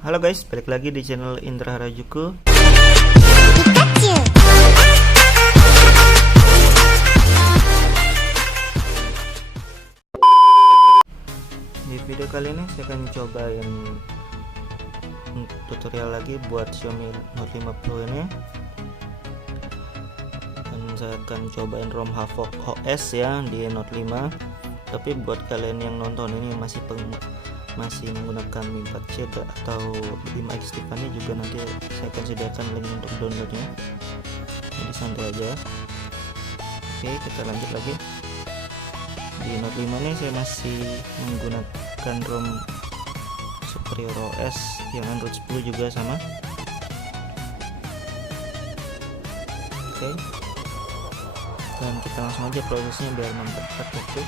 Halo guys, balik lagi di channel Indra Harajuku. Di video kali ini saya akan cobain tutorial lagi buat Xiaomi Note 5 Pro ini. Dan saya akan cobain ROM Havoc OS ya di Note 5. Tapi buat kalian yang nonton ini masih menggunakan Mi 4C atau 5X Tiffany juga, nanti saya akan sediakan link untuk downloadnya, jadi santai aja. Oke, kita lanjut lagi. Di Note 5 nih saya masih menggunakan ROM Superior OS yang Android 10 juga sama. Oke, dan kita langsung aja prosesnya biar mempercepat waktu.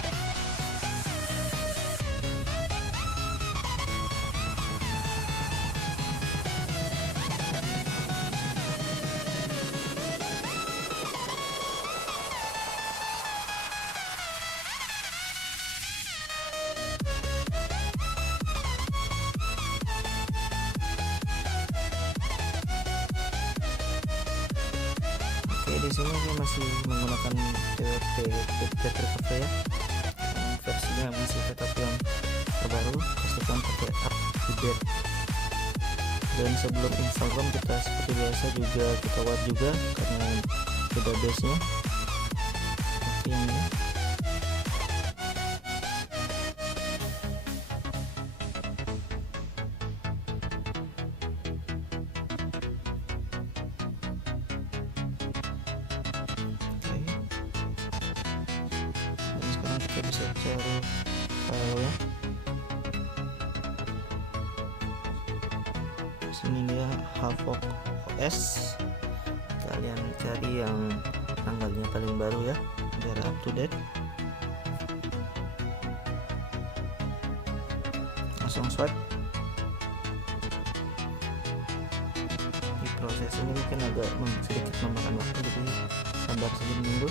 Di sini saya masih menggunakan TWP battery cover ya, versinya masih tetap yang terbaru, pastikan pakai update. Dan sebelum install ROM kita seperti biasa juga kita buat juga karena beda base nya. Oke, yang ini kita bisa cari file ya. Sini dia Havoc OS, kalian cari yang tanggalnya paling baru ya biar up to date. Langsung swipe. Di proses ini mungkin agak sedikit memakan waktu, jadi sabar saja menunggu.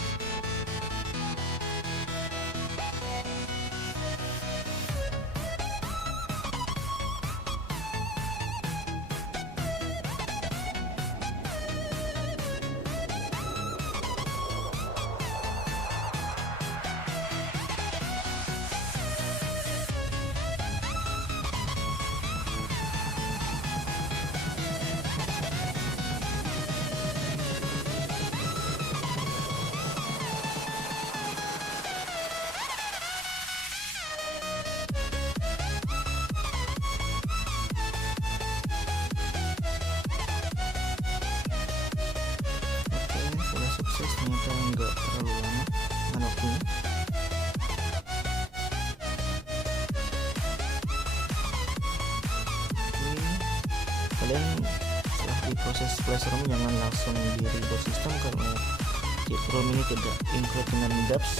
Sukses, ternyata enggak terlalu lama dengan waktunya. Kalian setelah diproses flash ROM jangan langsung di reboot sistem karena ROM ini tidak include dengan dApps,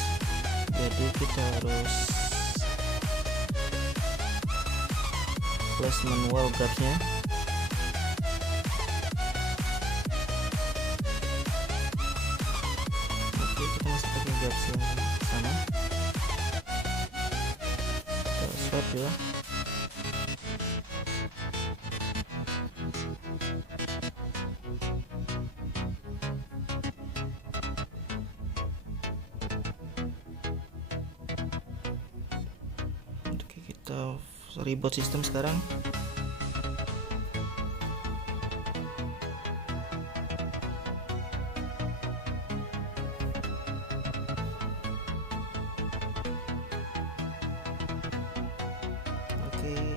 jadi kita harus flash manual dApps-nya. DApps yang sama, kita swipe ya. Oke, kita reboot sistem sekarang.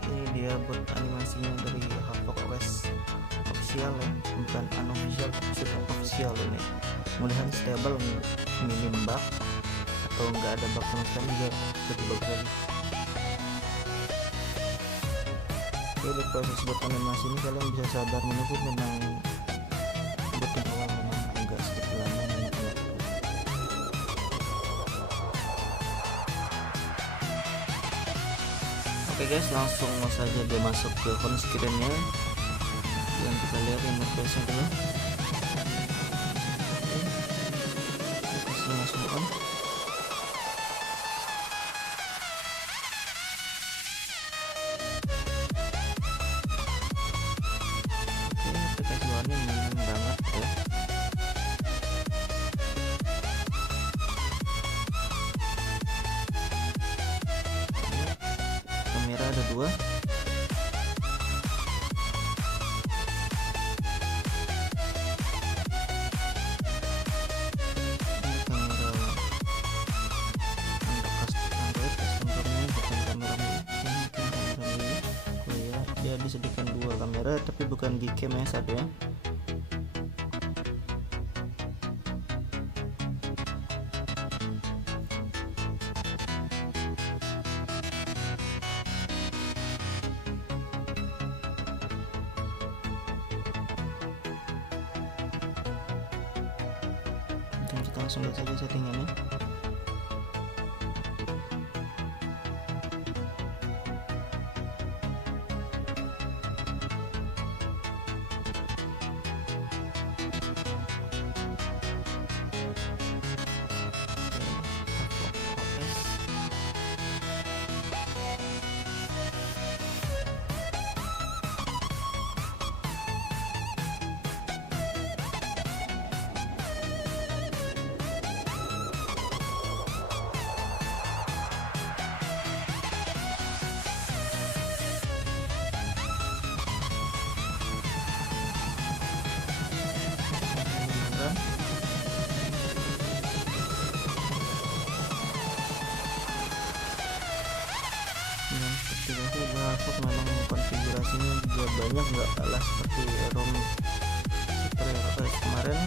Ini dia buat animasinya dari Havoc OS official ya, bukan unofficial tapi sudah official ini. Mudah-mudahan stable, minim bug atau enggak ada bug sama sekali juga lebih bagus lagi. Oke, di proses buat animasi ini kalian bisa sabar menunggu, memang buat yang awal memang agak sedikit lama memang. Oke guys, langsung saja dia masuk ke phone screen-nya. Yang kita lihat yang interface-nya dulu. Oke, langsung on. ada 2. Disediakan 2 kamera tapi bukan Gcam ya, satu ya. Dan kita langsung lihat saja settingannya. Havoc memang konfigurasinya juga banyak, nggak kalah seperti ROM Super kemarin.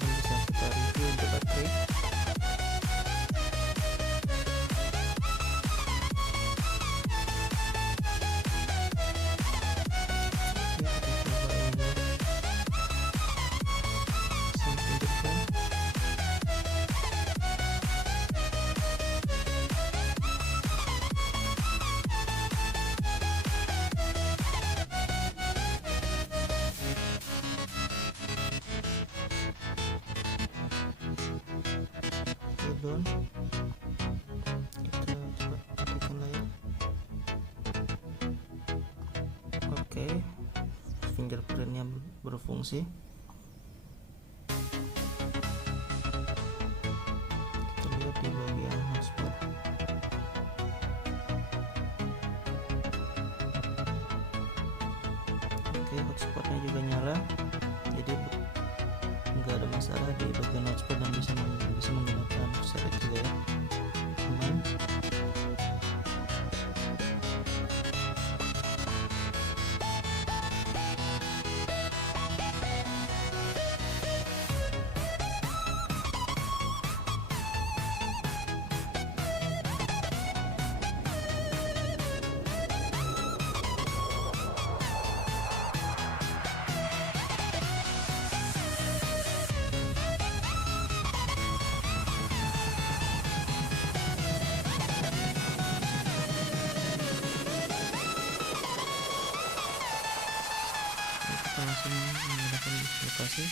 Bisa kita review untuk baterai. Kita coba aktifkan layar. Oke, fingerprintnya berfungsi. Kita lihat di bagian hotspot. Oke, hotspotnya juga nyala, jadi nggak ada masalah di bagian hotspot dan bisa menggunakan serat juga ya, aman. Kita langsung menggunakan lokasi.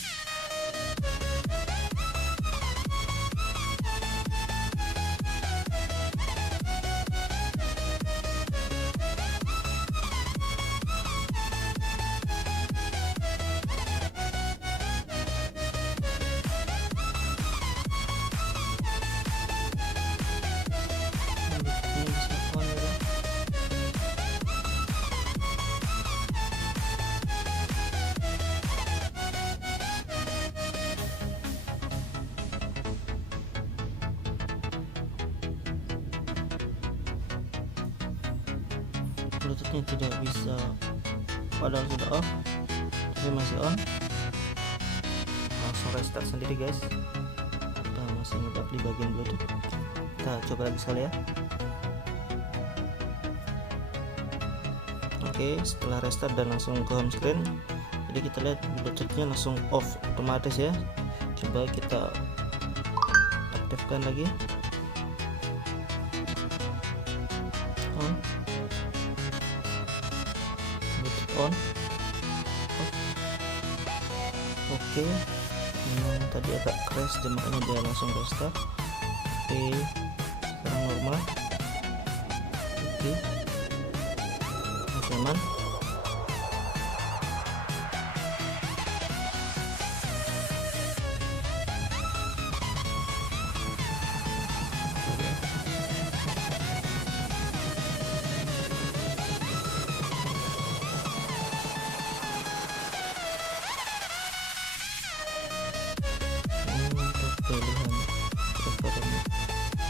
Bluetoothnya tidak bisa, padahal sudah off tapi masih on. Langsung restart sendiri guys. Kita masih ngebug di bagian Bluetooth. Kita coba lagi sekali ya. Oke, setelah restart dan langsung ke home screen, jadi kita lihat Bluetoothnya langsung off otomatis ya. Coba kita aktifkan lagi. On, Bluetooth on, off. Oke, memang tadi agak crash dan makanya dia langsung restart. Oke, sekarang normal. Oke, masih aman.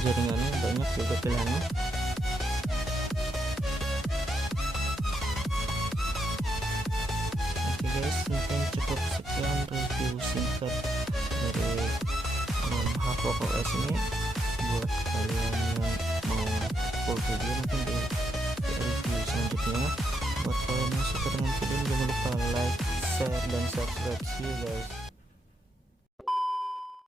jaringannya banyak juga pilihannya. Oke guys, mungkin cukup sekian review singkat dari Havoc OS ini. Buat kalian yang mau full video mungkin di review selanjutnya. Buat kalian yang suka dengan video ini, jangan lupa like, share, dan subscribe. See you guys.